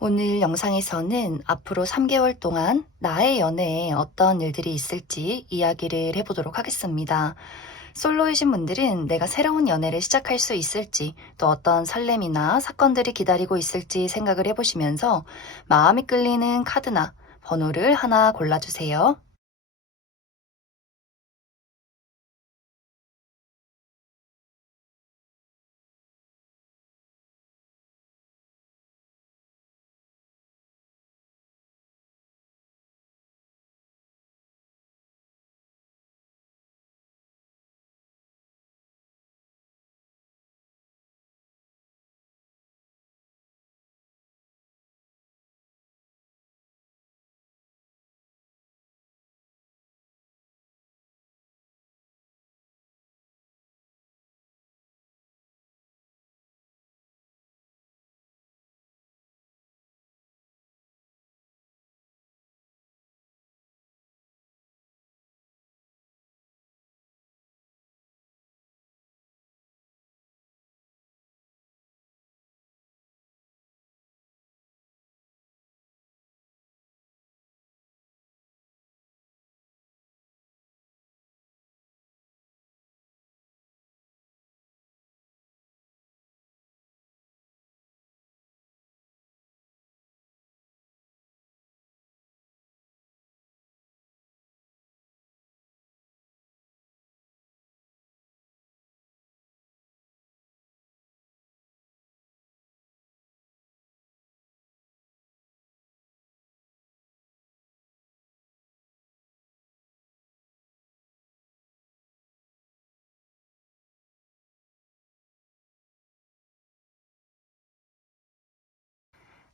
오늘 영상에서는 앞으로 3개월 동안 나의 연애에 어떤 일들이 있을지 이야기를 해보도록 하겠습니다. 솔로이신 분들은 내가 새로운 연애를 시작할 수 있을지, 또 어떤 설렘이나 사건들이 기다리고 있을지 생각을 해보시면서 마음이 끌리는 카드나 번호를 하나 골라주세요.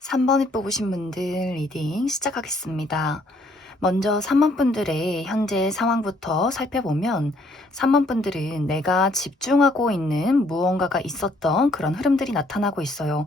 3번을 뽑으신 분들 리딩 시작하겠습니다. 먼저 3번 분들의 현재 상황부터 살펴보면 3번 분들은 내가 집중하고 있는 무언가가 있었던 그런 흐름들이 나타나고 있어요.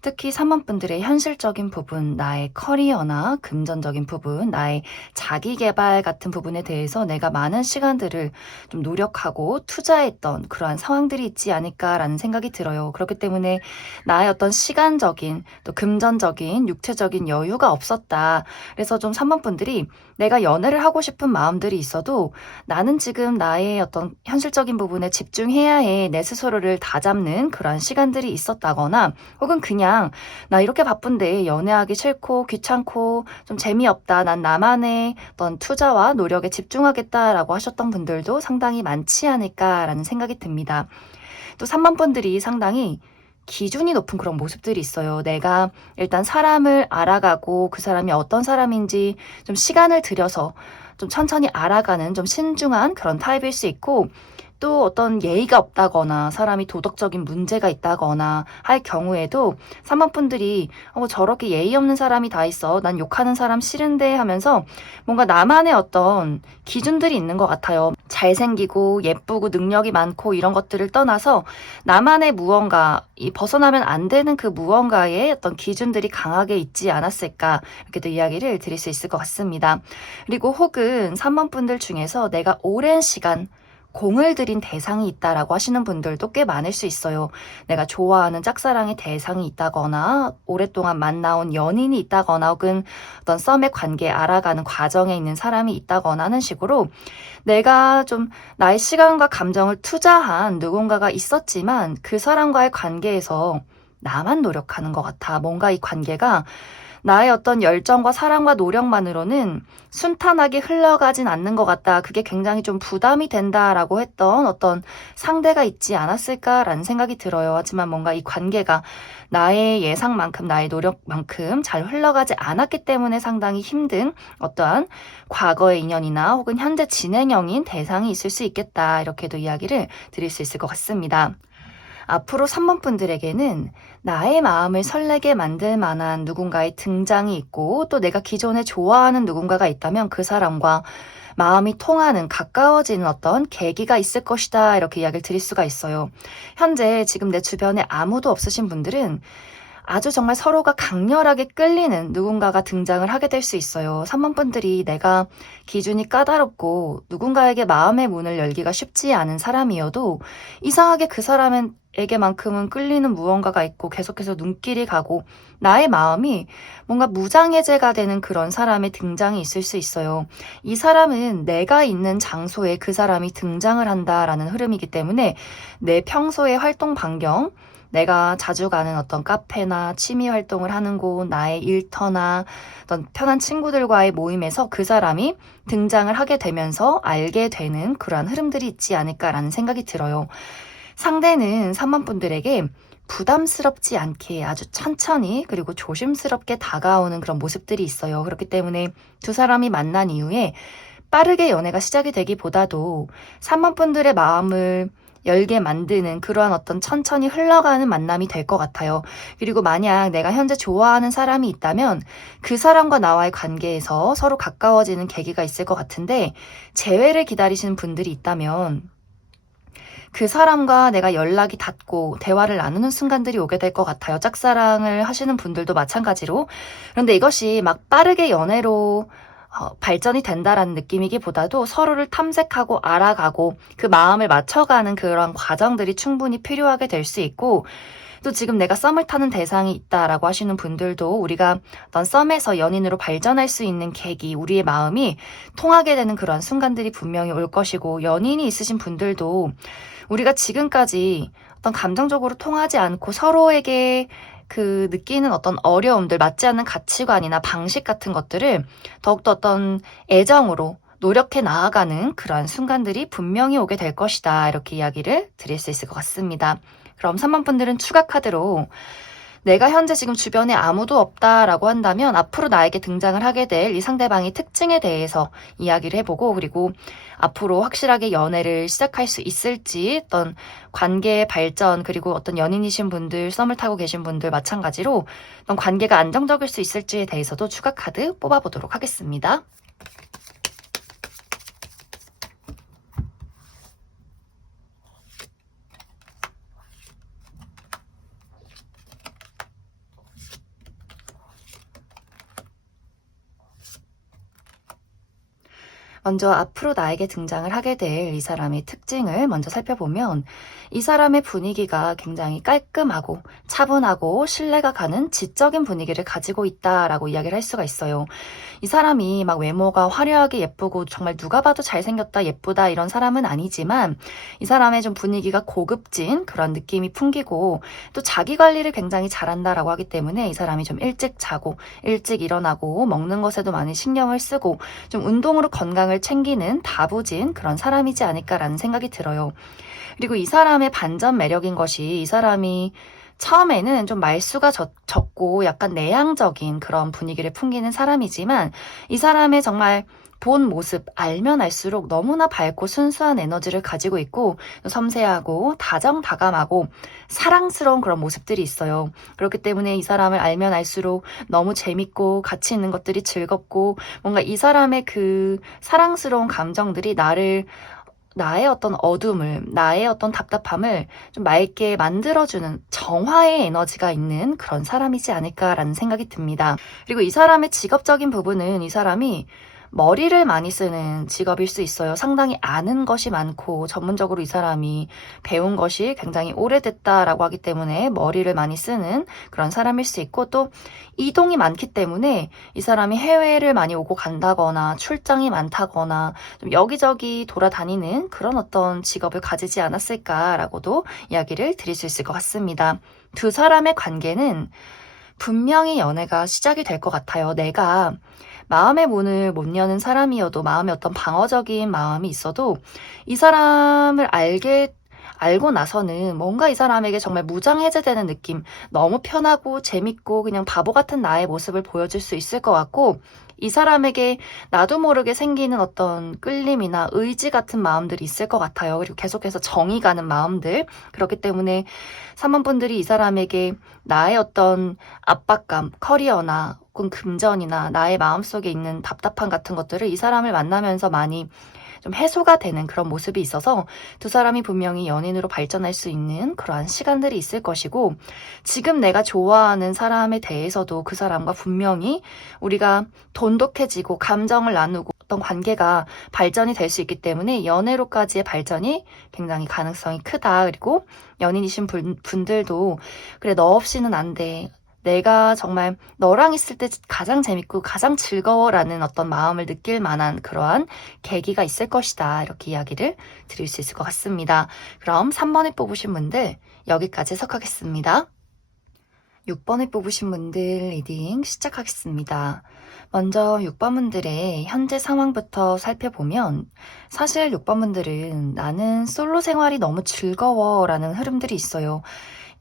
특히 3번 분들의 현실적인 부분, 나의 커리어나 금전적인 부분, 나의 자기 개발 같은 부분에 대해서 내가 많은 시간들을 좀 노력하고 투자했던 그러한 상황들이 있지 않을까라는 생각이 들어요. 그렇기 때문에 나의 어떤 시간적인 또 금전적인 육체적인 여유가 없었다. 그래서 좀 3번 분들이 내가 연애를 하고 싶은 마음들이 있어도 나는 지금 나의 어떤 현실적인 부분에 집중해야 해. 내 스스로를 다잡는 그런 시간들이 있었다거나 혹은 그냥 나 이렇게 바쁜데 연애하기 싫고 귀찮고 좀 재미없다. 난 나만의 어떤 투자와 노력에 집중하겠다라고 하셨던 분들도 상당히 많지 않을까라는 생각이 듭니다. 또 3번 분들이 상당히 기준이 높은 그런 모습들이 있어요. 내가 일단 사람을 알아가고 그 사람이 어떤 사람인지 좀 시간을 들여서 좀 천천히 알아가는 좀 신중한 그런 타입일 수 있고, 또 어떤 예의가 없다거나 사람이 도덕적인 문제가 있다거나 할 경우에도 3번 분들이 저렇게 예의 없는 사람이 다 있어. 난 욕하는 사람 싫은데 하면서 뭔가 나만의 어떤 기준들이 있는 것 같아요. 잘생기고 예쁘고 능력이 많고 이런 것들을 떠나서 나만의 무언가, 이 벗어나면 안 되는 그 무언가의 어떤 기준들이 강하게 있지 않았을까, 이렇게도 이야기를 드릴 수 있을 것 같습니다. 그리고 혹은 3번 분들 중에서 내가 오랜 시간 공을 들인 대상이 있다라고 하시는 분들도 꽤 많을 수 있어요. 내가 좋아하는 짝사랑의 대상이 있다거나 오랫동안 만나온 연인이 있다거나 혹은 어떤 썸의 관계 알아가는 과정에 있는 사람이 있다거나 하는 식으로 내가 좀 나의 시간과 감정을 투자한 누군가가 있었지만 그 사람과의 관계에서 나만 노력하는 것 같아. 뭔가 이 관계가 나의 어떤 열정과 사랑과 노력만으로는 순탄하게 흘러가진 않는 것 같다. 그게 굉장히 좀 부담이 된다라고 했던 어떤 상대가 있지 않았을까라는 생각이 들어요. 하지만 뭔가 이 관계가 나의 예상만큼, 나의 노력만큼 잘 흘러가지 않았기 때문에 상당히 힘든 어떠한 과거의 인연이나 혹은 현재 진행형인 대상이 있을 수 있겠다. 이렇게도 이야기를 드릴 수 있을 것 같습니다. 앞으로 3번 분들에게는 나의 마음을 설레게 만들 만한 누군가의 등장이 있고, 또 내가 기존에 좋아하는 누군가가 있다면 그 사람과 마음이 통하는, 가까워지는 어떤 계기가 있을 것이다. 이렇게 이야기를 드릴 수가 있어요. 현재 지금 내 주변에 아무도 없으신 분들은 아주 정말 서로가 강렬하게 끌리는 누군가가 등장을 하게 될 수 있어요. 3번 분들이 내가 기준이 까다롭고 누군가에게 마음의 문을 열기가 쉽지 않은 사람이어도 이상하게 그 사람은 에게만큼은 끌리는 무언가가 있고 계속해서 눈길이 가고 나의 마음이 뭔가 무장해제가 되는 그런 사람의 등장이 있을 수 있어요. 이 사람은 내가 있는 장소에 그 사람이 등장을 한다라는 흐름이기 때문에 내 평소의 활동 반경, 내가 자주 가는 어떤 카페나 취미 활동을 하는 곳, 나의 일터나 어떤 편한 친구들과의 모임에서 그 사람이 등장을 하게 되면서 알게 되는 그러한 흐름들이 있지 않을까라는 생각이 들어요. 상대는 3번 분들에게 부담스럽지 않게 아주 천천히 그리고 조심스럽게 다가오는 그런 모습들이 있어요. 그렇기 때문에 두 사람이 만난 이후에 빠르게 연애가 시작이 되기보다도 3번 분들의 마음을 열게 만드는 그러한 어떤 천천히 흘러가는 만남이 될 것 같아요. 그리고 만약 내가 현재 좋아하는 사람이 있다면 그 사람과 나와의 관계에서 서로 가까워지는 계기가 있을 것 같은데 재회를 기다리시는 분들이 있다면 그 사람과 내가 연락이 닿고 대화를 나누는 순간들이 오게 될 것 같아요. 짝사랑을 하시는 분들도 마찬가지로. 그런데 이것이 막 빠르게 연애로 발전이 된다라는 느낌이기보다도 서로를 탐색하고 알아가고 그 마음을 맞춰가는 그런 과정들이 충분히 필요하게 될 수 있고, 또 지금 내가 썸을 타는 대상이 있다라고 하시는 분들도 우리가 어떤 썸에서 연인으로 발전할 수 있는 계기, 우리의 마음이 통하게 되는 그런 순간들이 분명히 올 것이고, 연인이 있으신 분들도 우리가 지금까지 어떤 감정적으로 통하지 않고 서로에게 그 느끼는 어떤 어려움들, 맞지 않는 가치관이나 방식 같은 것들을 더욱더 어떤 애정으로 노력해 나아가는 그러한 순간들이 분명히 오게 될 것이다. 이렇게 이야기를 드릴 수 있을 것 같습니다. 그럼 3번 분들은 추가 카드로 내가 현재 지금 주변에 아무도 없다라고 한다면 앞으로 나에게 등장을 하게 될 이 상대방의 특징에 대해서 이야기를 해보고, 그리고 앞으로 확실하게 연애를 시작할 수 있을지, 어떤 관계의 발전, 그리고 어떤 연인이신 분들, 썸을 타고 계신 분들 마찬가지로 어떤 관계가 안정적일 수 있을지에 대해서도 추가 카드 뽑아보도록 하겠습니다. 먼저 앞으로 나에게 등장을 하게 될 이 사람의 특징을 먼저 살펴보면 이 사람의 분위기가 굉장히 깔끔하고 차분하고 신뢰가 가는 지적인 분위기를 가지고 있다라고 이야기를 할 수가 있어요. 이 사람이 막 외모가 화려하게 예쁘고 정말 누가 봐도 잘생겼다 예쁘다 이런 사람은 아니지만 이 사람의 좀 분위기가 고급진 그런 느낌이 풍기고 또 자기 관리를 굉장히 잘한다라고 하기 때문에 이 사람이 좀 일찍 자고 일찍 일어나고 먹는 것에도 많이 신경을 쓰고 좀 운동으로 건강을 챙기는 다부진 그런 사람이지 않을까라는 생각이 들어요. 그리고 이 사람의 반전 매력인 것이 이 사람이 처음에는 좀 말수가 적고 약간 내향적인 그런 분위기를 풍기는 사람이지만 이 사람의 정말 본 모습 알면 알수록 너무나 밝고 순수한 에너지를 가지고 있고 섬세하고 다정다감하고 사랑스러운 그런 모습들이 있어요. 그렇기 때문에 이 사람을 알면 알수록 너무 재밌고 가치 있는 것들이 즐겁고 뭔가 이 사람의 그 사랑스러운 감정들이 나의 어떤 어둠을, 나의 어떤 답답함을 좀 맑게 만들어주는 정화의 에너지가 있는 그런 사람이지 않을까라는 생각이 듭니다. 그리고 이 사람의 직업적인 부분은 이 사람이 머리를 많이 쓰는 직업일 수 있어요. 상당히 아는 것이 많고 전문적으로 이 사람이 배운 것이 굉장히 오래됐다라고 하기 때문에 머리를 많이 쓰는 그런 사람일 수 있고, 또 이동이 많기 때문에 이 사람이 해외를 많이 오고 간다거나 출장이 많다거나 좀 여기저기 돌아다니는 그런 어떤 직업을 가지지 않았을까라고도 이야기를 드릴 수 있을 것 같습니다. 두 사람의 관계는 분명히 연애가 시작이 될 것 같아요. 내가 마음의 문을 못 여는 사람이어도, 마음에 어떤 방어적인 마음이 있어도 이 사람을 알고 나서는 뭔가 이 사람에게 정말 무장해제되는 느낌, 너무 편하고 재밌고 그냥 바보 같은 나의 모습을 보여줄 수 있을 것 같고, 이 사람에게 나도 모르게 생기는 어떤 끌림이나 의지 같은 마음들이 있을 것 같아요. 그리고 계속해서 정이 가는 마음들. 그렇기 때문에 3번 분들이 이 사람에게 나의 어떤 압박감, 커리어나 혹은 금전이나 나의 마음속에 있는 답답함 같은 것들을 이 사람을 만나면서 많이 좀 해소가 되는 그런 모습이 있어서 두 사람이 분명히 연인으로 발전할 수 있는 그러한 시간들이 있을 것이고, 지금 내가 좋아하는 사람에 대해서도 그 사람과 분명히 우리가 돈독해지고 감정을 나누고 어떤 관계가 발전이 될 수 있기 때문에 연애로까지의 발전이 굉장히 가능성이 크다. 그리고 연인이신 분들도 그래, 너 없이는 안 돼. 내가 정말 너랑 있을 때 가장 재밌고 가장 즐거워라는 어떤 마음을 느낄 만한 그러한 계기가 있을 것이다. 이렇게 이야기를 드릴 수 있을 것 같습니다. 그럼 3번에 뽑으신 분들 여기까지 해석하겠습니다. 6번에 뽑으신 분들 리딩 시작하겠습니다. 먼저 6번 분들의 현재 상황부터 살펴보면 사실 6번 분들은 나는 솔로 생활이 너무 즐거워 라는 흐름들이 있어요.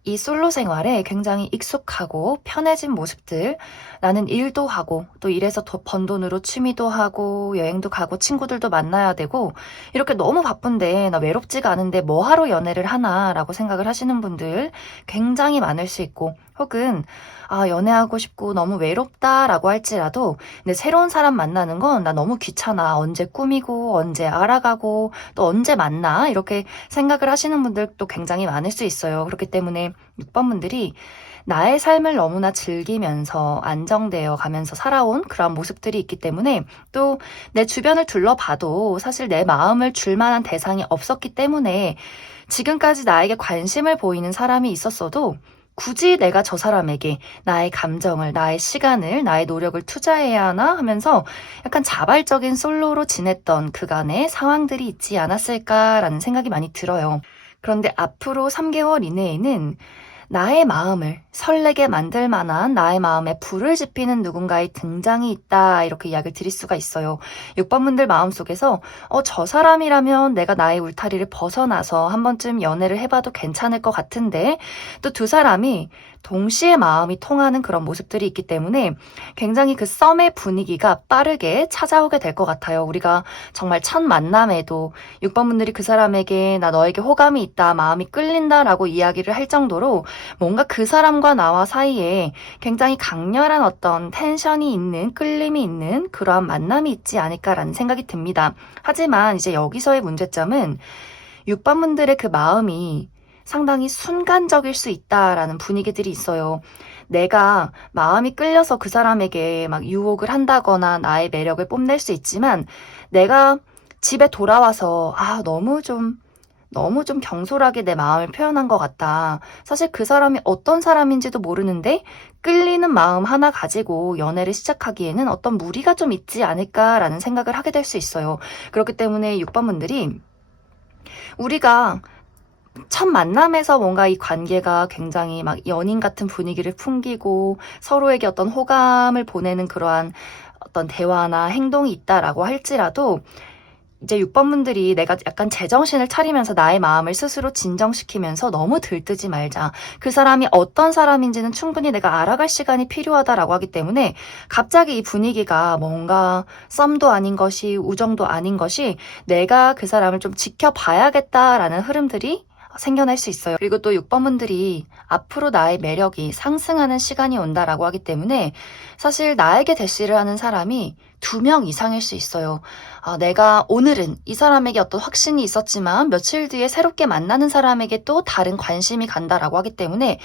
이 솔로 생활에 굉장히 익숙하고 편해진 모습들, 나는 일도 하고 또 일에서 번 돈으로 취미도 하고 여행도 가고 친구들도 만나야 되고 이렇게 너무 바쁜데 나 외롭지가 않은데 뭐 하러 연애를 하나 라고 생각을 하시는 분들 굉장히 많을 수 있고, 혹은 연애하고 싶고 너무 외롭다 라고 할지라도 근데 새로운 사람 만나는 건 나 너무 귀찮아, 언제 꾸미고 언제 알아가고 또 언제 만나, 이렇게 생각을 하시는 분들도 굉장히 많을 수 있어요. 그렇기 때문에 6번 분들이 나의 삶을 너무나 즐기면서 안정되어 가면서 살아온 그런 모습들이 있기 때문에, 또 내 주변을 둘러봐도 사실 내 마음을 줄 만한 대상이 없었기 때문에 지금까지 나에게 관심을 보이는 사람이 있었어도 굳이 내가 저 사람에게 나의 감정을, 나의 시간을, 나의 노력을 투자해야 하나 하면서 약간 자발적인 솔로로 지냈던 그간의 상황들이 있지 않았을까라는 생각이 많이 들어요. 그런데 앞으로 3개월 이내에는 나의 마음을 설레게 만들 만한, 나의 마음에 불을 지피는 누군가의 등장이 있다, 이렇게 이야기를 드릴 수가 있어요. 6번 분들 마음속에서 저 사람이라면 내가 나의 울타리를 벗어나서 한 번쯤 연애를 해봐도 괜찮을 것 같은데, 또 두 사람이 동시에 마음이 통하는 그런 모습들이 있기 때문에 굉장히 그 썸의 분위기가 빠르게 찾아오게 될 것 같아요. 우리가 정말 첫 만남에도 6번 분들이 그 사람에게 나 너에게 호감이 있다, 마음이 끌린다라고 이야기를 할 정도로 뭔가 그 사람과 나와 사이에 굉장히 강렬한 어떤 텐션이 있는, 끌림이 있는 그러한 만남이 있지 않을까라는 생각이 듭니다. 하지만 이제 여기서의 문제점은 6번 분들의 그 마음이 상당히 순간적일 수 있다라는 분위기들이 있어요. 내가 마음이 끌려서 그 사람에게 막 유혹을 한다거나 나의 매력을 뽐낼 수 있지만, 내가 집에 돌아와서 너무 좀 경솔하게 내 마음을 표현한 것 같다. 사실 그 사람이 어떤 사람인지도 모르는데 끌리는 마음 하나 가지고 연애를 시작하기에는 어떤 무리가 좀 있지 않을까라는 생각을 하게 될 수 있어요. 그렇기 때문에 6번 분들이 우리가 첫 만남에서 뭔가 이 관계가 굉장히 막 연인 같은 분위기를 풍기고 서로에게 어떤 호감을 보내는 그러한 어떤 대화나 행동이 있다라고 할지라도, 이제 6번 분들이 내가 약간 제정신을 차리면서 나의 마음을 스스로 진정시키면서 너무 들뜨지 말자. 그 사람이 어떤 사람인지는 충분히 내가 알아갈 시간이 필요하다라고 하기 때문에 갑자기 이 분위기가 뭔가 썸도 아닌 것이, 우정도 아닌 것이, 내가 그 사람을 좀 지켜봐야겠다라는 흐름들이 생겨날 수 있어요. 그리고 또 6번 분들이 앞으로 나의 매력이 상승하는 시간이 온다라고 하기 때문에 사실 나에게 대시를 하는 사람이 2명 이상일 수 있어요. 내가 오늘은 이 사람에게 어떤 확신이 있었지만 며칠 뒤에 새롭게 만나는 사람에게 또 다른 관심이 간다라고 하기 때문에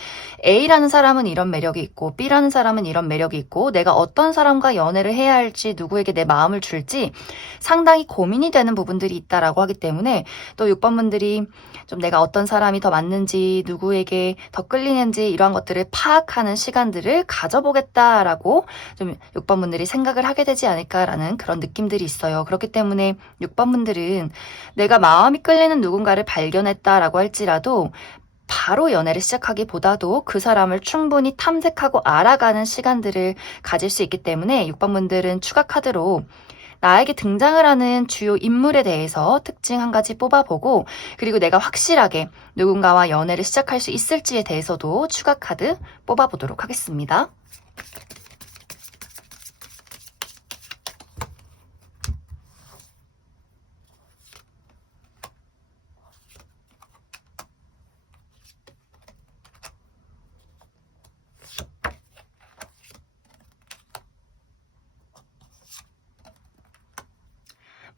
A라는 사람은 이런 매력이 있고 B라는 사람은 이런 매력이 있고, 내가 어떤 사람과 연애를 해야 할지, 누구에게 내 마음을 줄지 상당히 고민이 되는 부분들이 있다라고 하기 때문에, 또 6번 분들이 좀 내가 어떤 사람이 더 맞는지, 누구에게 더 끌리는지 이런 것들을 파악하는 시간들을 가져보겠다라고 좀 6번 분들이 생각을 하게 되지 않을까라는 그런 느낌들이 있어요. 그렇기 때문에 6번 분들은 내가 마음이 끌리는 누군가를 발견했다라고 할지라도 바로 연애를 시작하기보다도 그 사람을 충분히 탐색하고 알아가는 시간들을 가질 수 있기 때문에 6번 분들은 추가 카드로 나에게 등장을 하는 주요 인물에 대해서 특징 한 가지 뽑아보고, 그리고 내가 확실하게 누군가와 연애를 시작할 수 있을지에 대해서도 추가 카드 뽑아보도록 하겠습니다.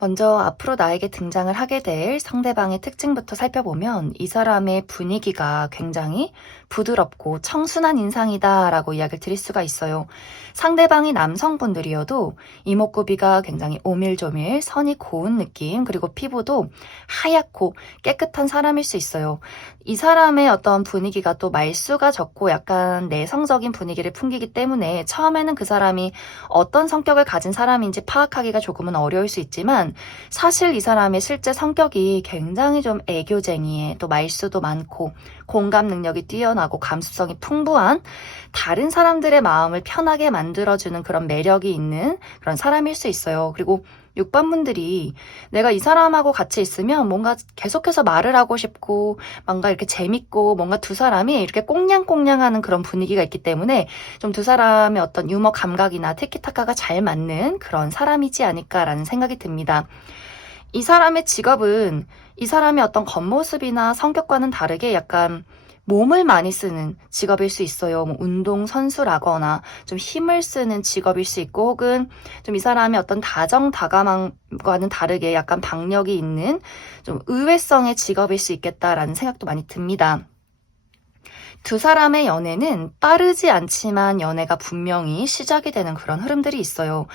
먼저 앞으로 나에게 등장을 하게 될 상대방의 특징부터 살펴보면 이 사람의 분위기가 굉장히 부드럽고 청순한 인상이다라고 이야기를 드릴 수가 있어요. 상대방이 남성분들이어도 이목구비가 굉장히 오밀조밀, 선이 고운 느낌, 그리고 피부도 하얗고 깨끗한 사람일 수 있어요. 이 사람의 어떤 분위기가 또 말수가 적고 약간 내성적인 분위기를 풍기기 때문에 처음에는 그 사람이 어떤 성격을 가진 사람인지 파악하기가 조금은 어려울 수 있지만 사실 이 사람의 실제 성격이 굉장히 좀 애교쟁이에 또 말수도 많고 공감 능력이 뛰어나고 감수성이 풍부한 다른 사람들의 마음을 편하게 만들어주는 그런 매력이 있는 그런 사람일 수 있어요. 그리고 6번 분들이 내가 이 사람하고 같이 있으면 뭔가 계속해서 말을 하고 싶고 뭔가 이렇게 재밌고 뭔가 두 사람이 이렇게 꽁냥꽁냥하는 그런 분위기가 있기 때문에 좀 두 사람의 어떤 유머 감각이나 티키타카가 잘 맞는 그런 사람이지 않을까라는 생각이 듭니다. 이 사람의 직업은 이 사람의 어떤 겉모습이나 성격과는 다르게 약간 몸을 많이 쓰는 직업일 수 있어요. 뭐 운동 선수라거나 좀 힘을 쓰는 직업일 수 있고 혹은 좀 이 사람의 어떤 다정다감과는 다르게 약간 박력이 있는 좀 의외성의 직업일 수 있겠다라는 생각도 많이 듭니다. 두 사람의 연애는 빠르지 않지만 연애가 분명히 시작이 되는 그런 흐름들이 있어요.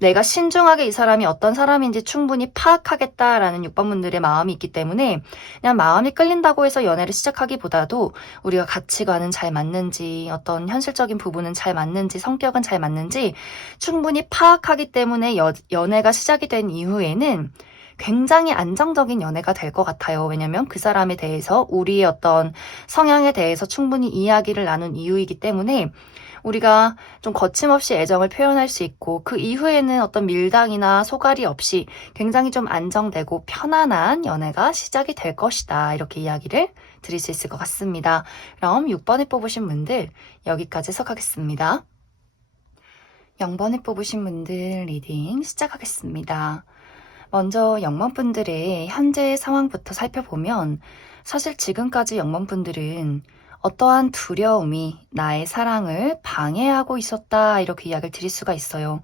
내가 신중하게 이 사람이 어떤 사람인지 충분히 파악하겠다라는 6번 분들의 마음이 있기 때문에 그냥 마음이 끌린다고 해서 연애를 시작하기보다도 우리가 가치관은 잘 맞는지 어떤 현실적인 부분은 잘 맞는지 성격은 잘 맞는지 충분히 파악하기 때문에 연애가 시작이 된 이후에는 굉장히 안정적인 연애가 될 것 같아요. 왜냐면 그 사람에 대해서 우리의 어떤 성향에 대해서 충분히 이야기를 나눈 이유이기 때문에 우리가 좀 거침없이 애정을 표현할 수 있고 그 이후에는 어떤 밀당이나 소갈이 없이 굉장히 좀 안정되고 편안한 연애가 시작이 될 것이다. 이렇게 이야기를 드릴 수 있을 것 같습니다. 그럼 6번에 뽑으신 분들 여기까지 해석하겠습니다. 0번에 뽑으신 분들 리딩 시작하겠습니다. 먼저 0번 분들의 현재 상황부터 살펴보면 사실 지금까지 0번 분들은 어떠한 두려움이 나의 사랑을 방해하고 있었다 이렇게 이야기를 드릴 수가 있어요.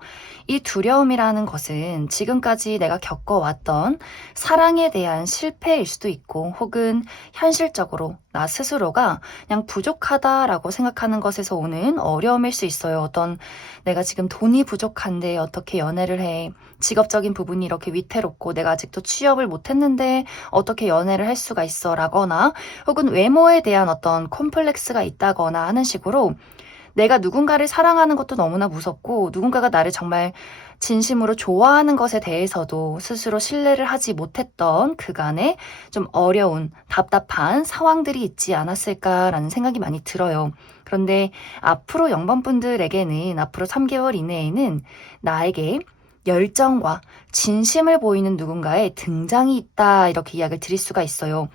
이 두려움이라는 것은 지금까지 내가 겪어왔던 사랑에 대한 실패일 수도 있고 혹은 현실적으로 나 스스로가 그냥 부족하다라고 생각하는 것에서 오는 어려움일 수 있어요. 어떤 내가 지금 돈이 부족한데 어떻게 연애를 해. 직업적인 부분이 이렇게 위태롭고 내가 아직도 취업을 못했는데 어떻게 연애를 할 수가 있어 라거나 혹은 외모에 대한 어떤 콤플렉스가 있다거나 하는 식으로 내가 누군가를 사랑하는 것도 너무나 무섭고 누군가가 나를 정말 진심으로 좋아하는 것에 대해서도 스스로 신뢰를 하지 못했던 그간의 좀 어려운 답답한 상황들이 있지 않았을까라는 생각이 많이 들어요. 그런데 앞으로 0번 분들에게는 앞으로 3개월 이내에는 나에게 열정과 진심을 보이는 누군가의 등장이 있다 이렇게 이야기를 드릴 수가 있어요.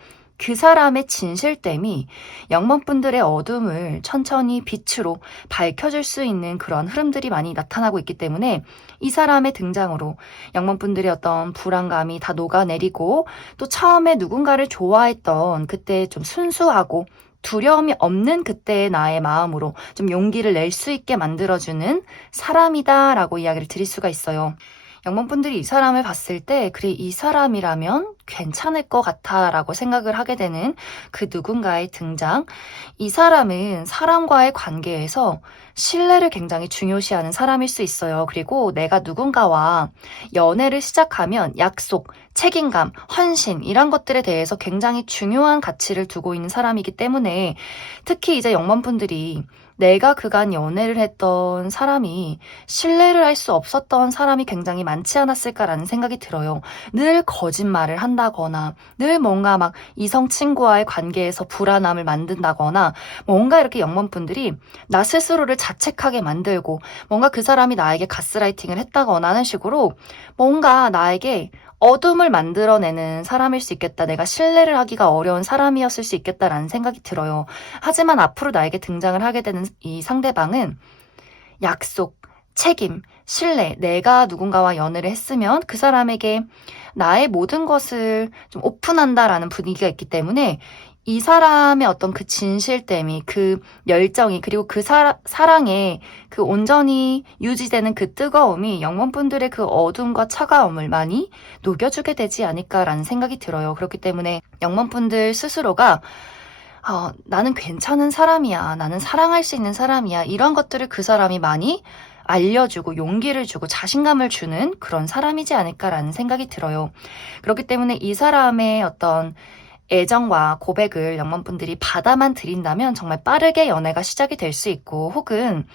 그 사람의 진실됨이 0번 분들의 어둠을 천천히 빛으로 밝혀줄 수 있는 그런 흐름들이 많이 나타나고 있기 때문에 이 사람의 등장으로 0번 분들의 어떤 불안감이 다 녹아내리고 또 처음에 누군가를 좋아했던 그때 좀 순수하고 두려움이 없는 그때의 나의 마음으로 좀 용기를 낼 수 있게 만들어주는 사람이다라고 이야기를 드릴 수가 있어요. 0번 분들이 이 사람을 봤을 때 그래 이 사람이라면 괜찮을 것 같아 라고 생각을 하게 되는 그 누군가의 등장. 이 사람은 사람과의 관계에서 신뢰를 굉장히 중요시하는 사람일 수 있어요. 그리고 내가 누군가와 연애를 시작하면 약속, 책임감, 헌신 이런 것들에 대해서 굉장히 중요한 가치를 두고 있는 사람이기 때문에 특히 이제 0번 분들이 내가 그간 연애를 했던 사람이 신뢰를 할 수 없었던 사람이 굉장히 많지 않았을까라는 생각이 들어요. 늘 거짓말을 한다거나 늘 뭔가 막 이성 친구와의 관계에서 불안함을 만든다거나 뭔가 이렇게 0번 분들이 나 스스로를 자책하게 만들고 뭔가 그 사람이 나에게 가스라이팅을 했다거나 하는 식으로 뭔가 나에게 어둠을 만들어내는 사람일 수 있겠다. 내가 신뢰를 하기가 어려운 사람이었을 수 있겠다라는 생각이 들어요. 하지만 앞으로 나에게 등장을 하게 되는 이 상대방은 약속, 책임, 신뢰, 내가 누군가와 연애를 했으면 그 사람에게 나의 모든 것을 좀 오픈한다라는 분위기가 있기 때문에 이 사람의 어떤 그 진실됨이, 그 열정이, 그리고 그 사랑에 그 온전히 유지되는 그 뜨거움이 영혼분들의 그 어둠과 차가움을 많이 녹여주게 되지 않을까라는 생각이 들어요. 그렇기 때문에 영혼분들 스스로가 나는 괜찮은 사람이야. 나는 사랑할 수 있는 사람이야. 이런 것들을 그 사람이 많이 알려주고 용기를 주고 자신감을 주는 그런 사람이지 않을까라는 생각이 들어요. 그렇기 때문에 이 사람의 어떤 애정과 고백을 영혼분들이 받아만 들인다면 정말 빠르게 연애가 시작이 될 수 있고, 혹은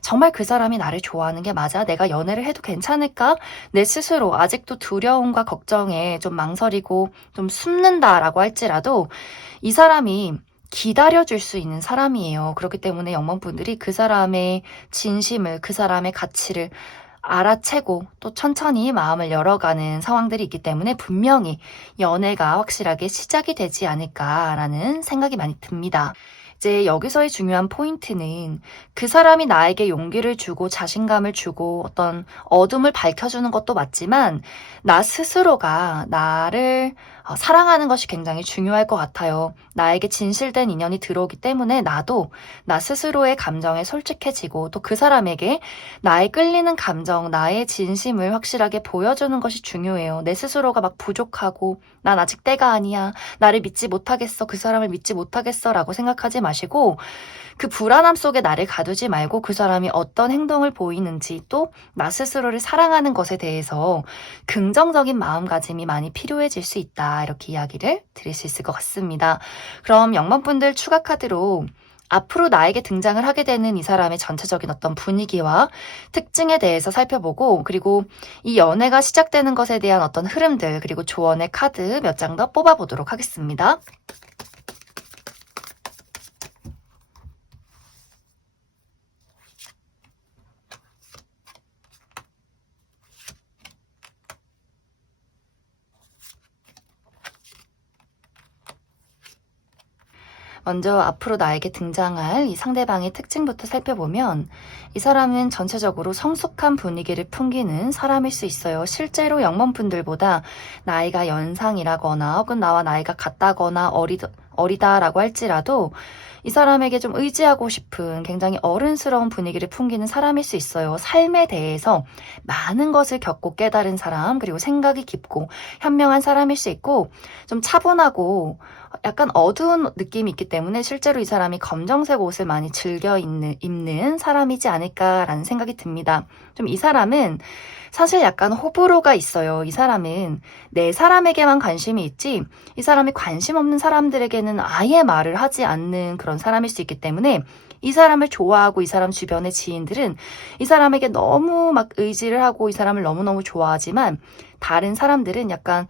정말 그 사람이 나를 좋아하는 게 맞아? 내가 연애를 해도 괜찮을까? 내 스스로 아직도 두려움과 걱정에 좀 망설이고 좀 숨는다라고 할지라도 이 사람이 기다려줄 수 있는 사람이에요. 그렇기 때문에 영혼분들이 그 사람의 진심을, 그 사람의 가치를 알아채고 또 천천히 마음을 열어가는 상황들이 있기 때문에 분명히 연애가 확실하게 시작이 되지 않을까라는 생각이 많이 듭니다. 이제 여기서의 중요한 포인트는 그 사람이 나에게 용기를 주고 자신감을 주고 어떤 어둠을 밝혀주는 것도 맞지만 나 스스로가 나를 사랑하는 것이 굉장히 중요할 것 같아요. 나에게 진실된 인연이 들어오기 때문에 나도 나 스스로의 감정에 솔직해지고 또 그 사람에게 나의 끌리는 감정, 나의 진심을 확실하게 보여주는 것이 중요해요. 내 스스로가 막 부족하고 난 아직 때가 아니야. 나를 믿지 못하겠어. 그 사람을 믿지 못하겠어. 라고 생각하지 마시고 그 불안함 속에 나를 가두지 말고 그 사람이 어떤 행동을 보이는지 또 나 스스로를 사랑하는 것에 대해서 긍정적인 마음가짐이 많이 필요해질 수 있다. 이렇게 이야기를 드릴 수 있을 것 같습니다. 그럼 영번분들 추가 카드로 앞으로 나에게 등장을 하게 되는 이 사람의 전체적인 어떤 분위기와 특징에 대해서 살펴보고, 그리고 이 연애가 시작되는 것에 대한 어떤 흐름들, 그리고 조언의 카드 몇 장 더 뽑아보도록 하겠습니다. 먼저 앞으로 나에게 등장할 이 상대방의 특징부터 살펴보면 이 사람은 전체적으로 성숙한 분위기를 풍기는 사람일 수 있어요. 실제로 영문분들보다 나이가 연상이라거나 혹은 나와 나이가 같다거나 어리다라고 할지라도 이 사람에게 좀 의지하고 싶은 굉장히 어른스러운 분위기를 풍기는 사람일 수 있어요. 삶에 대해서 많은 것을 겪고 깨달은 사람, 그리고 생각이 깊고 현명한 사람일 수 있고 좀 차분하고 약간 어두운 느낌이 있기 때문에 실제로 이 사람이 검정색 옷을 많이 즐겨 입는 사람이지 않을까라는 생각이 듭니다. 좀 이 사람은 사실 약간 호불호가 있어요. 이 사람은 내 사람에게만 관심이 있지 이 사람이 관심 없는 사람들에게는 아예 말을 하지 않는 그런 사람일 수 있기 때문에 이 사람을 좋아하고 이 사람 주변의 지인들은 이 사람에게 너무 막 의지를 하고 이 사람을 너무너무 좋아하지만 다른 사람들은 약간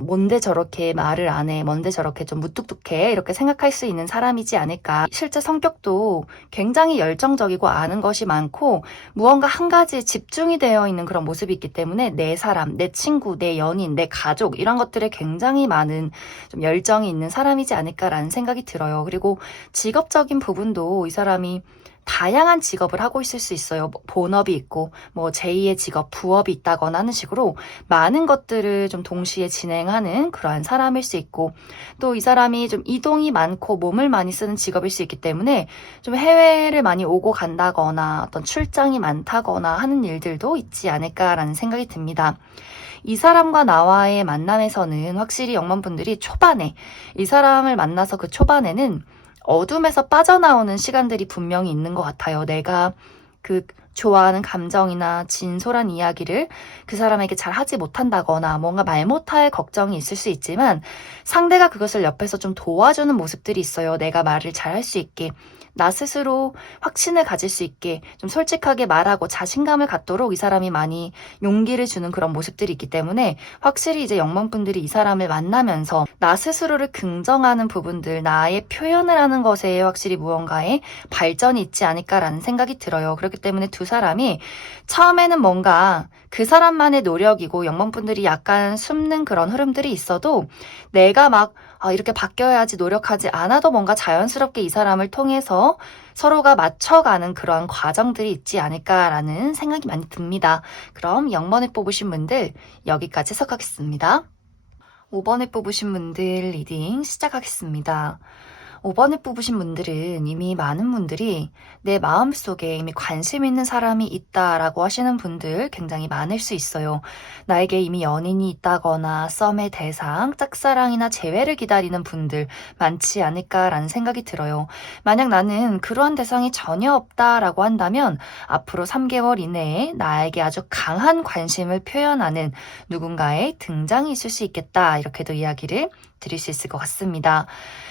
뭔데 저렇게 말을 안 해, 뭔데 저렇게 좀 무뚝뚝해 이렇게 생각할 수 있는 사람이지 않을까. 실제 성격도 굉장히 열정적이고 아는 것이 많고 무언가 한 가지에 집중이 되어 있는 그런 모습이 있기 때문에 내 사람, 내 친구, 내 연인, 내 가족 이런 것들에 굉장히 많은 좀 열정이 있는 사람이지 않을까라는 생각이 들어요. 그리고 직업적인 부분도 이 사람이 다양한 직업을 하고 있을 수 있어요. 본업이 있고 뭐 제2의 직업, 부업이 있다거나 하는 식으로 많은 것들을 좀 동시에 진행하는 그러한 사람일 수 있고 또 이 사람이 좀 이동이 많고 몸을 많이 쓰는 직업일 수 있기 때문에 좀 해외를 많이 오고 간다거나 어떤 출장이 많다거나 하는 일들도 있지 않을까라는 생각이 듭니다. 이 사람과 나와의 만남에서는 확실히 영문분들이 초반에 이 사람을 만나서 그 초반에는 어둠에서 빠져나오는 시간들이 분명히 있는 것 같아요. 내가 그 좋아하는 감정이나 진솔한 이야기를 그 사람에게 잘 하지 못한다거나 뭔가 말 못할 걱정이 있을 수 있지만 상대가 그것을 옆에서 좀 도와주는 모습들이 있어요. 내가 말을 잘 할 수 있게. 나 스스로 확신을 가질 수 있게 좀 솔직하게 말하고 자신감을 갖도록 이 사람이 많이 용기를 주는 그런 모습들이 있기 때문에 확실히 이제 영문분들이 이 사람을 만나면서 나 스스로를 긍정하는 부분들, 나의 표현을 하는 것에 확실히 무언가의 발전이 있지 않을까라는 생각이 들어요. 그렇기 때문에 두 사람이 처음에는 뭔가 그 사람만의 노력이고 영문분들이 약간 숨는 그런 흐름들이 있어도 내가 막 이렇게 바뀌어야지 노력하지 않아도 뭔가 자연스럽게 이 사람을 통해서 서로가 맞춰가는 그러한 과정들이 있지 않을까라는 생각이 많이 듭니다. 그럼 0번을 뽑으신 분들 여기까지 해석하겠습니다. 5번에 뽑으신 분들 리딩 시작하겠습니다. 5번에 뽑으신 분들은 이미 많은 분들이 내 마음속에 이미 관심 있는 사람이 있다라고 하시는 분들 굉장히 많을 수 있어요. 나에게 이미 연인이 있다거나 썸의 대상, 짝사랑이나 재회를 기다리는 분들 많지 않을까라는 생각이 들어요. 만약 나는 그러한 대상이 전혀 없다라고 한다면 앞으로 3개월 이내에 나에게 아주 강한 관심을 표현하는 누군가의 등장이 있을 수 있겠다. 이렇게도 이야기를 드릴 수 있을 것 같습니다.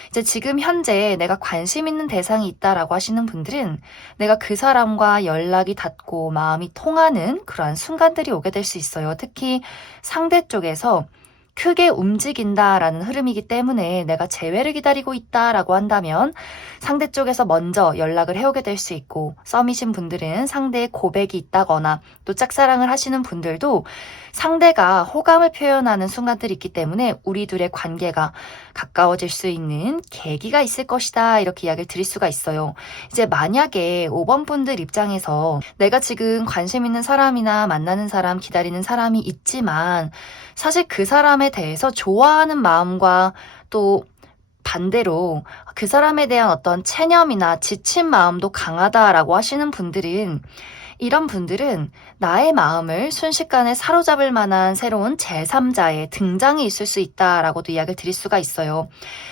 이제 지금 현재 내가 관심 있는 대상이 있다라고 하시는 분들은 내가 그 사람과 연락이 닿고 마음이 통하는 그러한 순간들이 오게 될 수 있어요. 특히 상대 쪽에서 크게 움직인다라는 흐름이기 때문에 내가 재회를 기다리고 있다라고 한다면 상대 쪽에서 먼저 연락을 해오게 될 수 있고, 썸이신 분들은 상대의 고백이 있다거나 또 짝사랑을 하시는 분들도 상대가 호감을 표현하는 순간들이 있기 때문에 우리 둘의 관계가 가까워질 수 있는 계기가 있을 것이다, 이렇게 이야기를 드릴 수가 있어요. 이제 만약에 5번 분들 입장에서 내가 지금 관심 있는 사람이나 만나는 사람, 기다리는 사람이 있지만 사실 그 사람에 대해서 좋아하는 마음과 또 반대로 그 사람에 대한 어떤 체념이나 지친 마음도 강하다라고 하시는 분들은, 이런 분들은 나의 마음을 순식간에 사로잡을 만한 새로운 제3자의 등장이 있을 수 있다라고도 이야기를 드릴 수가 있어요.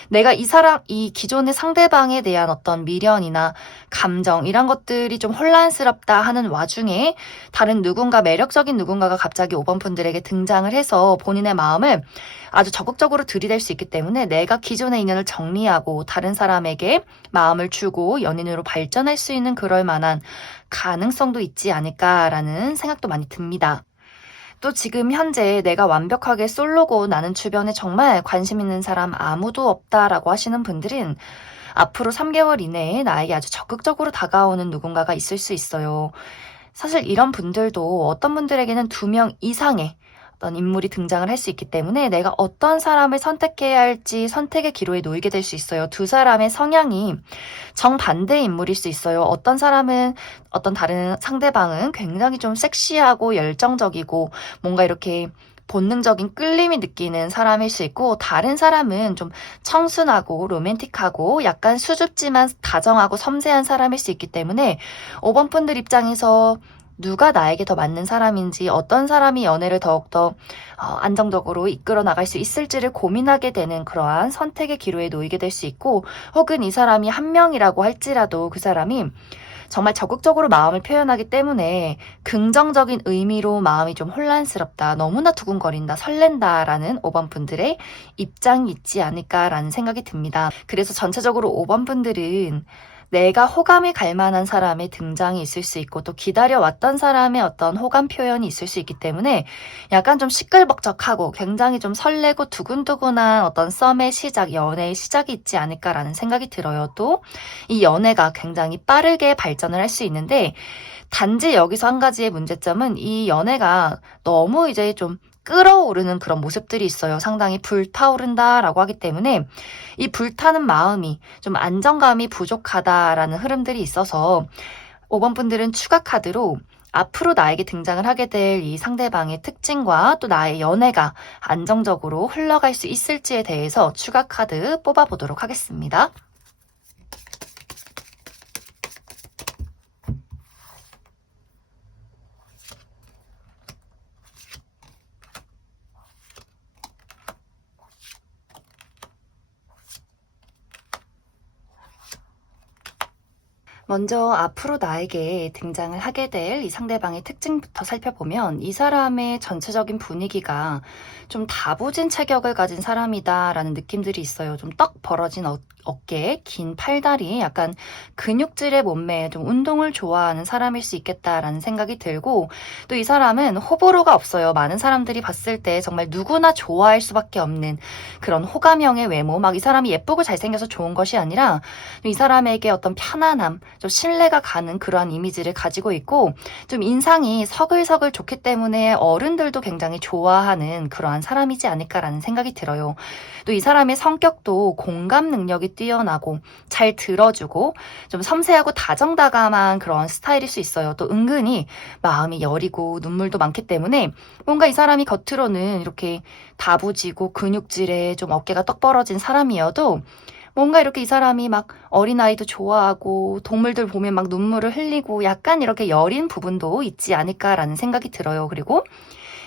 내가 이 기존의 상대방에 대한 어떤 미련이나 감정, 이런 것들이 좀 혼란스럽다 하는 와중에 다른 누군가, 매력적인 누군가가 갑자기 5번 분들에게 등장을 해서 본인의 마음을 아주 적극적으로 들이댈 수 있기 때문에 내가 기존의 인연을 정리하고 다른 사람에게 마음을 주고 연인으로 발전할 수 있는 그럴 만한 가능성도 있지 않을까라는 생각도 많이 듭니다. 또 지금 현재 내가 완벽하게 솔로고 나는 주변에 정말 관심 있는 사람 아무도 없다라고 하시는 분들은 앞으로 3개월 이내에 나에게 아주 적극적으로 다가오는 누군가가 있을 수 있어요. 사실 이런 분들도 어떤 분들에게는 2명 이상의 어떤 인물이 등장을 할 수 있기 때문에 내가 어떤 사람을 선택해야 할지 선택의 기로에 놓이게 될 수 있어요. 두 사람의 성향이 정반대의 인물일 수 있어요. 어떤 사람은, 어떤 다른 상대방은 굉장히 좀 섹시하고 열정적이고 뭔가 이렇게 본능적인 끌림이 느끼는 사람일 수 있고, 다른 사람은 좀 청순하고 로맨틱하고 약간 수줍지만 다정하고 섬세한 사람일 수 있기 때문에 5번 분들 입장에서 누가 나에게 더 맞는 사람인지, 어떤 사람이 연애를 더욱더 안정적으로 이끌어 나갈 수 있을지를 고민하게 되는 그러한 선택의 기로에 놓이게 될 수 있고, 혹은 이 사람이 한 명이라고 할지라도 그 사람이 정말 적극적으로 마음을 표현하기 때문에 긍정적인 의미로 마음이 좀 혼란스럽다, 너무나 두근거린다, 설렌다라는 5번 분들의 입장이 있지 않을까라는 생각이 듭니다. 그래서 전체적으로 5번 분들은 내가 호감이 갈 만한 사람의 등장이 있을 수 있고, 또 기다려왔던 사람의 어떤 호감 표현이 있을 수 있기 때문에 약간 좀 시끌벅적하고 굉장히 좀 설레고 두근두근한 어떤 썸의 시작, 연애의 시작이 있지 않을까라는 생각이 들어요. 또 이 연애가 굉장히 빠르게 발전을 할 수 있는데, 단지 여기서 한 가지의 문제점은 이 연애가 너무 이제 좀 끓어오르는 그런 모습들이 있어요. 상당히 불타오른다라고 하기 때문에 이 불타는 마음이 좀 안정감이 부족하다라는 흐름들이 있어서 5번 분들은 추가 카드로 앞으로 나에게 등장을 하게 될 이 상대방의 특징과 또 나의 연애가 안정적으로 흘러갈 수 있을지에 대해서 추가 카드 뽑아보도록 하겠습니다. 먼저 앞으로 나에게 등장을 하게 될 이 상대방의 특징부터 살펴보면, 이 사람의 전체적인 분위기가 좀 다부진 체격을 가진 사람이다라는 느낌들이 있어요. 좀 떡 벌어진 어깨, 긴 팔다리, 약간 근육질의 몸매에 좀 운동을 좋아하는 사람일 수 있겠다라는 생각이 들고, 또 이 사람은 호불호가 없어요. 많은 사람들이 봤을 때 정말 누구나 좋아할 수밖에 없는 그런 호감형의 외모, 막 이 사람이 예쁘고 잘생겨서 좋은 것이 아니라 이 사람에게 어떤 편안함, 좀 신뢰가 가는 그러한 이미지를 가지고 있고, 좀 인상이 서글서글 좋기 때문에 어른들도 굉장히 좋아하는 그러한 사람이지 않을까라는 생각이 들어요. 또 이 사람의 성격도 공감 능력이 뛰어나고 잘 들어주고 좀 섬세하고 다정다감한 그런 스타일일 수 있어요. 또 은근히 마음이 여리고 눈물도 많기 때문에 뭔가 이 사람이 겉으로는 이렇게 다부지고 근육질에 좀 어깨가 떡 벌어진 사람이어도 뭔가 이렇게 이 사람이 막 어린아이도 좋아하고 동물들 보면 막 눈물을 흘리고 약간 이렇게 여린 부분도 있지 않을까라는 생각이 들어요. 그리고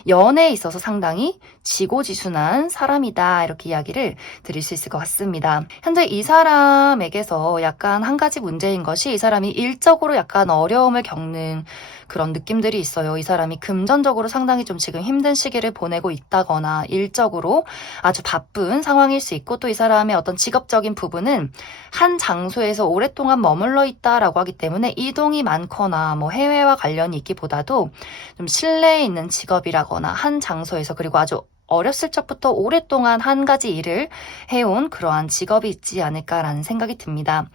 연애에 있어서 상당히 지고지순한 사람이다 이렇게 이야기를 드릴 수 있을 것 같습니다. 현재 이 사람에게서 약간 한 가지 문제인 것이 이 사람이 일적으로 약간 어려움을 겪는 그런 느낌들이 있어요. 이 사람이 금전적으로 상당히 좀 지금 힘든 시기를 보내고 있다거나 일적으로 아주 바쁜 상황일 수 있고 또 이 사람의 어떤 직업적인 부분은 한 장소에서 오랫동안 머물러 있다라고 하기 때문에 이동이 많거나 뭐 해외와 관련이 있기보다도 좀 실내에 있는 직업이라거나 한 장소에서 그리고 아주 어렸을 적부터 오랫동안 한 가지 일을 해온 그러한 직업이 있지 않을까라는 생각이 듭니다.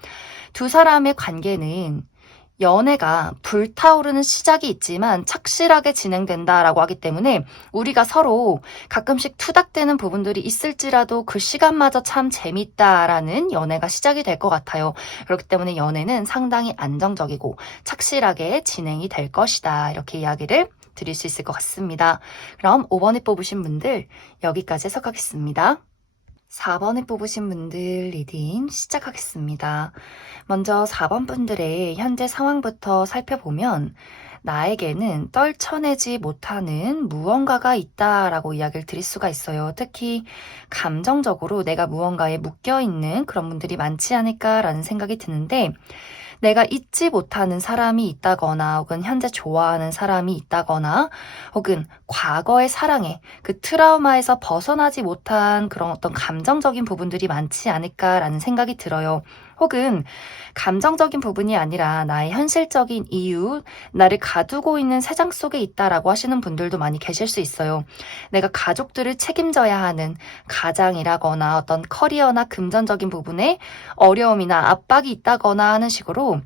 두 사람의 관계는 연애가 불타오르는 시작이 있지만 착실하게 진행된다라고 하기 때문에 우리가 서로 가끔씩 투닥대는 부분들이 있을지라도 그 시간마저 참 재밌다라는 연애가 시작이 될 것 같아요. 그렇기 때문에 연애는 상당히 안정적이고 착실하게 진행이 될 것이다. 이렇게 이야기를 드릴 수 있을 것 같습니다. 그럼 5번에 뽑으신 분들 여기까지 해석하겠습니다. 4번에 뽑으신 분들 리딩 시작하겠습니다. 먼저 4번 분들의 현재 상황부터 살펴보면 나에게는 떨쳐내지 못하는 무언가가 있다라고 이야기를 드릴 수가 있어요. 특히 감정적으로 내가 무언가에 묶여있는 그런 분들이 많지 않을까라는 생각이 드는데 내가 잊지 못하는 사람이 있다거나 혹은 현재 좋아하는 사람이 있다거나 혹은 과거의 사랑에 그 트라우마에서 벗어나지 못한 그런 어떤 감정적인 부분들이 많지 않을까라는 생각이 들어요. 혹은 감정적인 부분이 아니라 나의 현실적인 이유, 나를 가두고 있는 세상 속에 있다라고 하시는 분들도 많이 계실 수 있어요. 내가 가족들을 책임져야 하는 가장이라거나 어떤 커리어나 금전적인 부분에 어려움이나 압박이 있다거나 하는 식으로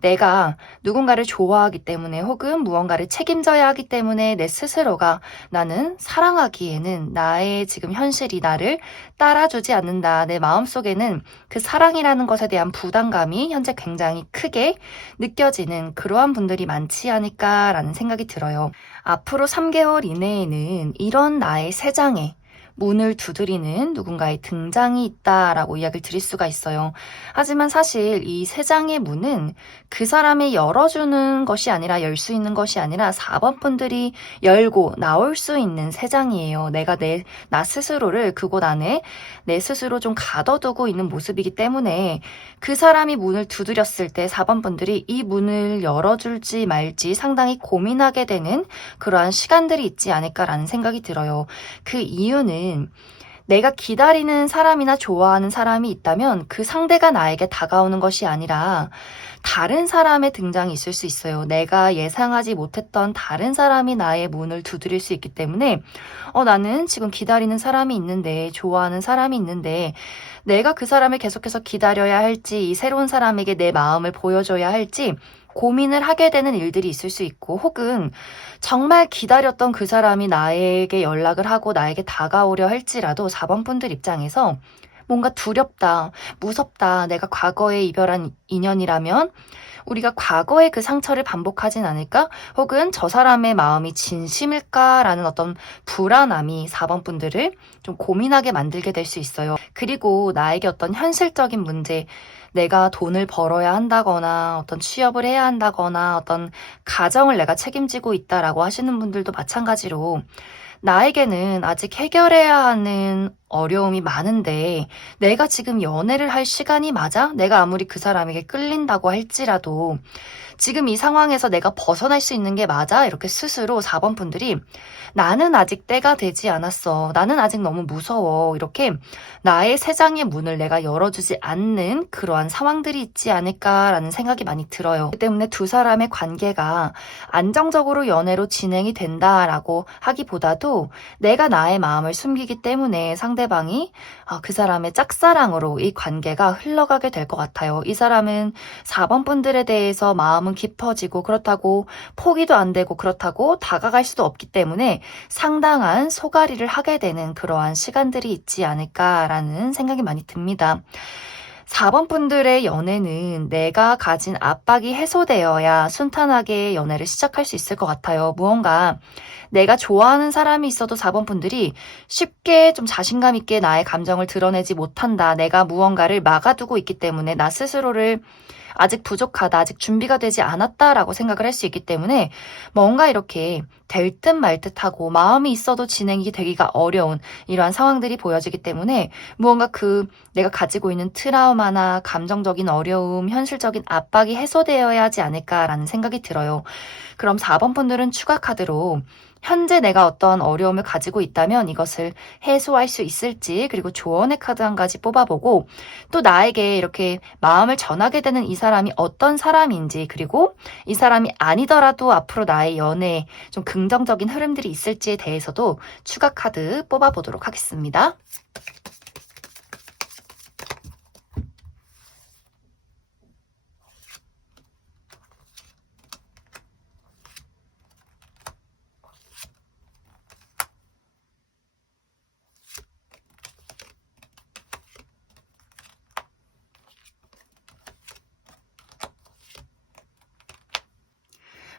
내가 누군가를 좋아하기 때문에 혹은 무언가를 책임져야 하기 때문에 내 스스로가 나는 사랑하기에는 나의 지금 현실이 나를 따라주지 않는다. 내 마음속에는 그 사랑이라는 것에 대한 부담감이 현재 굉장히 크게 느껴지는 그러한 분들이 많지 않을까라는 생각이 들어요. 앞으로 3개월 이내에는 이런 나의 새 장에 문을 두드리는 누군가의 등장이 있다라고 이야기를 드릴 수가 있어요. 하지만 사실 이 세 장의 문은 그 사람이 열어주는 것이 아니라 열 수 있는 것이 아니라 4번 분들이 열고 나올 수 있는 세 장이에요. 내가 나 스스로를 그곳 안에 내 스스로 좀 가둬두고 있는 모습이기 때문에 그 사람이 문을 두드렸을 때 4번 분들이 이 문을 열어줄지 말지 상당히 고민하게 되는 그러한 시간들이 있지 않을까라는 생각이 들어요. 그 이유는 내가 기다리는 사람이나 좋아하는 사람이 있다면 그 상대가 나에게 다가오는 것이 아니라 다른 사람의 등장이 있을 수 있어요. 내가 예상하지 못했던 다른 사람이 나의 문을 두드릴 수 있기 때문에 나는 지금 기다리는 사람이 있는데 좋아하는 사람이 있는데 내가 그 사람을 계속해서 기다려야 할지 이 새로운 사람에게 내 마음을 보여줘야 할지 고민을 하게 되는 일들이 있을 수 있고 혹은 정말 기다렸던 그 사람이 나에게 연락을 하고 나에게 다가오려 할지라도 4번 분들 입장에서 뭔가 두렵다, 무섭다, 내가 과거에 이별한 인연이라면 우리가 과거의 그 상처를 반복하진 않을까? 혹은 저 사람의 마음이 진심일까라는 어떤 불안함이 4번 분들을 좀 고민하게 만들게 될 수 있어요. 그리고 나에게 어떤 현실적인 문제, 내가 돈을 벌어야 한다거나 어떤 취업을 해야 한다거나 어떤 가정을 내가 책임지고 있다라고 하시는 분들도 마찬가지로 나에게는 아직 해결해야 하는 어려움이 많은데 내가 지금 연애를 할 시간이 맞아? 내가 아무리 그 사람에게 끌린다고 할지라도 지금 이 상황에서 내가 벗어날 수 있는 게 맞아? 이렇게 스스로 4번 분들이 나는 아직 때가 되지 않았어. 나는 아직 너무 무서워. 이렇게 나의 새 장의 문을 내가 열어주지 않는 그러한 상황들이 있지 않을까라는 생각이 많이 들어요. 그렇기 때문에 두 사람의 관계가 안정적으로 연애로 진행이 된다라고 하기보다도 내가 나의 마음을 숨기기 때문에 상대방이 그 사람의 짝사랑으로 이 관계가 흘러가게 될 것 같아요. 이 사람은 4번 분들에 대해서 마음은 깊어지고 그렇다고 포기도 안 되고 그렇다고 다가갈 수도 없기 때문에 상당한 소가리를 하게 되는 그러한 시간들이 있지 않을까라는 생각이 많이 듭니다. 4번 분들의 연애는 내가 가진 압박이 해소되어야 순탄하게 연애를 시작할 수 있을 것 같아요. 무언가 내가 좋아하는 사람이 있어도 4번 분들이 쉽게 좀 자신감 있게 나의 감정을 드러내지 못한다. 내가 무언가를 막아두고 있기 때문에 나 스스로를 아직 부족하다, 아직 준비가 되지 않았다라고 생각을 할 수 있기 때문에 뭔가 이렇게 될 듯 말 듯하고 마음이 있어도 진행이 되기가 어려운 이러한 상황들이 보여지기 때문에 무언가 내가 가지고 있는 트라우마나 감정적인 어려움, 현실적인 압박이 해소되어야 하지 않을까라는 생각이 들어요. 그럼 4번 분들은 추가 카드로 현재 내가 어떠한 어려움을 가지고 있다면 이것을 해소할 수 있을지, 그리고 조언의 카드 한 가지 뽑아보고 또 나에게 이렇게 마음을 전하게 되는 이 사람이 어떤 사람인지, 그리고 이 사람이 아니더라도 앞으로 나의 연애에 좀 긍정적인 흐름들이 있을지에 대해서도 추가 카드 뽑아보도록 하겠습니다.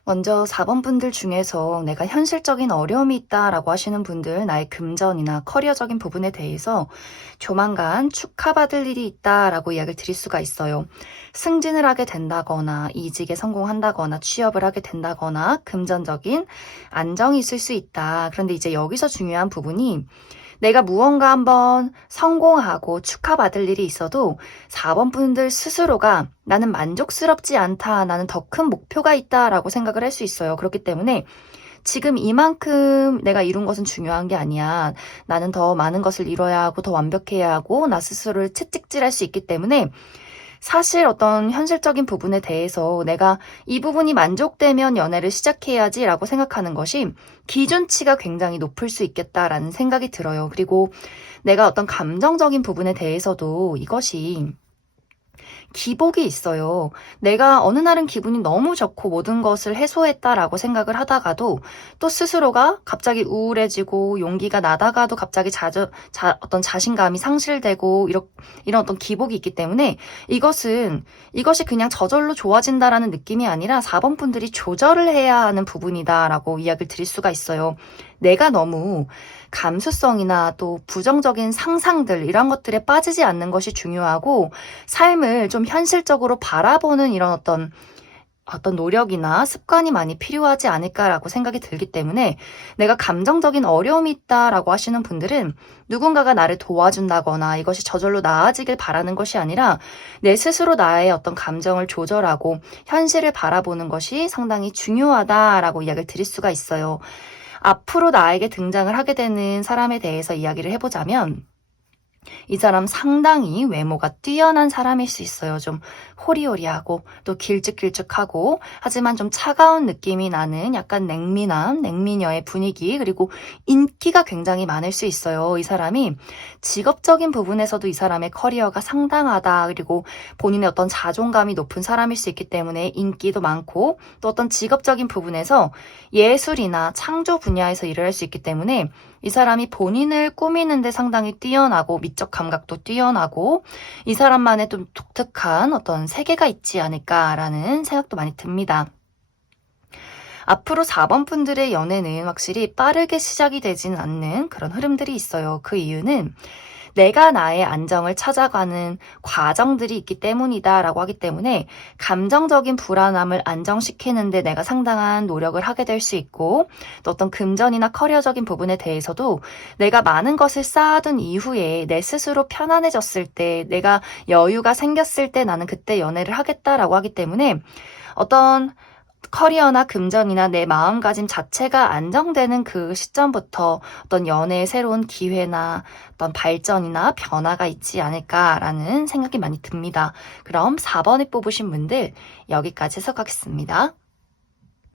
먼저 4번 분들 중에서 내가 현실적인 어려움이 있다라고 하시는 분들, 나의 금전이나 커리어적인 부분에 대해서 조만간 축하받을 일이 있다라고 이야기를 드릴 수가 있어요. 승진을 하게 된다거나, 이직에 성공한다거나, 취업을 하게 된다거나, 금전적인 안정이 있을 수 있다. 그런데 이제 여기서 중요한 부분이 내가 무언가 한번 성공하고 축하받을 일이 있어도 4번 분들 스스로가 나는 만족스럽지 않다, 나는 더 큰 목표가 있다라고 생각을 할 수 있어요. 그렇기 때문에 지금 이만큼 내가 이룬 것은 중요한 게 아니야. 나는 더 많은 것을 이뤄야 하고 더 완벽해야 하고 나 스스로를 채찍질할 수 있기 때문에 사실 어떤 현실적인 부분에 대해서 내가 이 부분이 만족되면 연애를 시작해야지라고 생각하는 것이 기준치가 굉장히 높을 수 있겠다라는 생각이 들어요. 그리고 내가 어떤 감정적인 부분에 대해서도 이것이 기복이 있어요. 내가 어느 날은 기분이 너무 좋고 모든 것을 해소했다라고 생각을 하다가도 또 스스로가 갑자기 우울해지고 용기가 나다가도 갑자기 어떤 자신감이 상실되고 이런 어떤 기복이 있기 때문에 이것이 그냥 저절로 좋아진다라는 느낌이 아니라 4번 분들이 조절을 해야 하는 부분이다라고 이야기를 드릴 수가 있어요. 내가 너무 감수성이나 또 부정적인 상상들 이런 것들에 빠지지 않는 것이 중요하고 삶을 좀 현실적으로 바라보는 이런 어떤 노력이나 습관이 많이 필요하지 않을까라고 생각이 들기 때문에 내가 감정적인 어려움이 있다라고 하시는 분들은 누군가가 나를 도와준다거나 이것이 저절로 나아지길 바라는 것이 아니라 내 스스로 나의 어떤 감정을 조절하고 현실을 바라보는 것이 상당히 중요하다라고 이야기를 드릴 수가 있어요. 앞으로 나에게 등장을 하게 되는 사람에 대해서 이야기를 해보자면 이 사람 상당히 외모가 뛰어난 사람일 수 있어요. 좀 호리호리하고 또 길쭉길쭉하고 하지만 좀 차가운 느낌이 나는 약간 냉미남, 냉미녀의 분위기, 그리고 인기가 굉장히 많을 수 있어요. 이 사람이 직업적인 부분에서도 이 사람의 커리어가 상당하다. 그리고 본인의 어떤 자존감이 높은 사람일 수 있기 때문에 인기도 많고 또 어떤 직업적인 부분에서 예술이나 창조 분야에서 일을 할 수 있기 때문에 이 사람이 본인을 꾸미는데 상당히 뛰어나고 미적 감각도 뛰어나고 이 사람만의 좀 독특한 어떤 세계가 있지 않을까라는 생각도 많이 듭니다. 앞으로 4번 분들의 연애는 확실히 빠르게 시작이 되진 않는 그런 흐름들이 있어요. 그 이유는 내가 나의 안정을 찾아가는 과정들이 있기 때문이다라고 하기 때문에 감정적인 불안함을 안정시키는데 내가 상당한 노력을 하게 될 수 있고 또 어떤 금전이나 커리어적인 부분에 대해서도 내가 많은 것을 쌓아둔 이후에 내 스스로 편안해졌을 때 내가 여유가 생겼을 때 나는 그때 연애를 하겠다라고 하기 때문에 어떤 커리어나 금전이나 내 마음가짐 자체가 안정되는 그 시점부터 어떤 연애의 새로운 기회나 어떤 발전이나 변화가 있지 않을까라는 생각이 많이 듭니다. 그럼 4번에 뽑으신 분들 여기까지 해석하겠습니다.